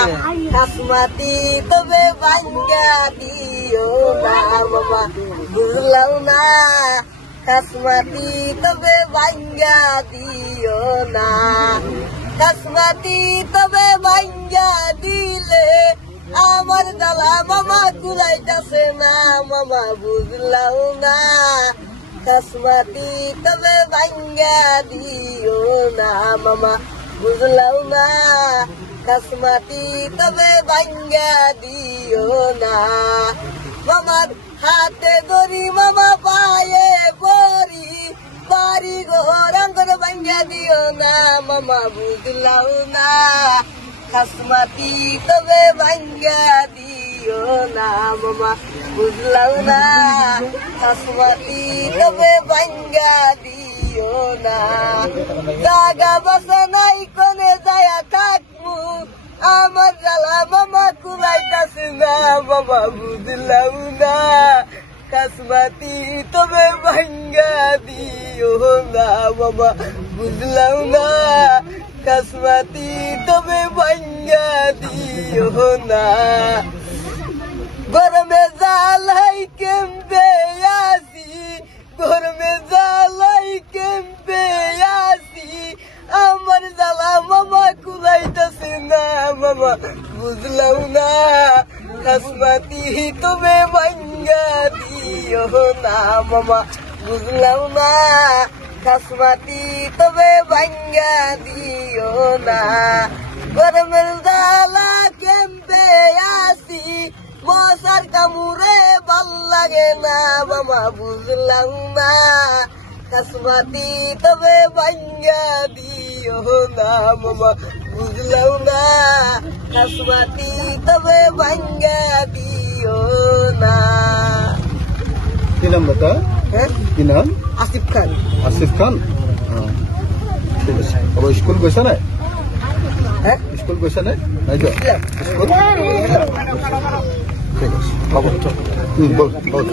খাসমাতি তবে ভাঙ্গা দিও না মামা বুঝলাম না খাসমাতি তবে ভাঙ্গা দিও না খাসমাতি তবে ভাঙ্গা দিলে আমার জ্বালা মামা কুলাইতাছে না মামা বুঝলাম না খাসমাতি তবে ভাঙ্গা দিও না মামা বুঝলাম না খাসমাতি তবে ভাঙ্গা দিও না মামার হাতে ধরি মামা পায়ে পরি বাড়ি ঘর আঙ্গর ভাঙ্গা দিও না মামা বুঝলাম না খাসমাতি তবে ভাঙ্গা দিও না মামা বুঝলাম না খাসমাতি তবে ভাঙ্গা দিও না জাগা বাসা নাই কোনে যায়া থাকবো আমার জ্বালা মামা কুলাইতাছে না মামা বুঝলাম না খাসমাতি তবে ভাঙ্গা দিও না মামা বুঝলাম না খাসমাতি তবে ভাঙ্গা দিও না গরমে জালাই কেমবে আসি গরমে জালাই কেমবে আসি আমার জ্বালা মামা কুলাইতাছে না মামা বুঝলাম না খাসমাতি তবে ভাঙ্গা দিও না মামা বুঝলাম না খাসমাতি তবে ভাঙ্গা দিও না গরমের জ্বালা কেমবে আসি মশার কামড়ে ভাল লাগে না মামা বুঝলাম না খাসমাতি তবে ভাঙ্গা দিও না মামা বুঝলাম না খাসমাতি তবে ভাঙ্গা দিও না কি নাম বাতা কি নাম আসিফ খান ঠিক আছে আবার স্কুল গৈছা নাই স্কুল গৈছা নাই নাই যোৱা স্কুল ঠিক আছে হ'ব বল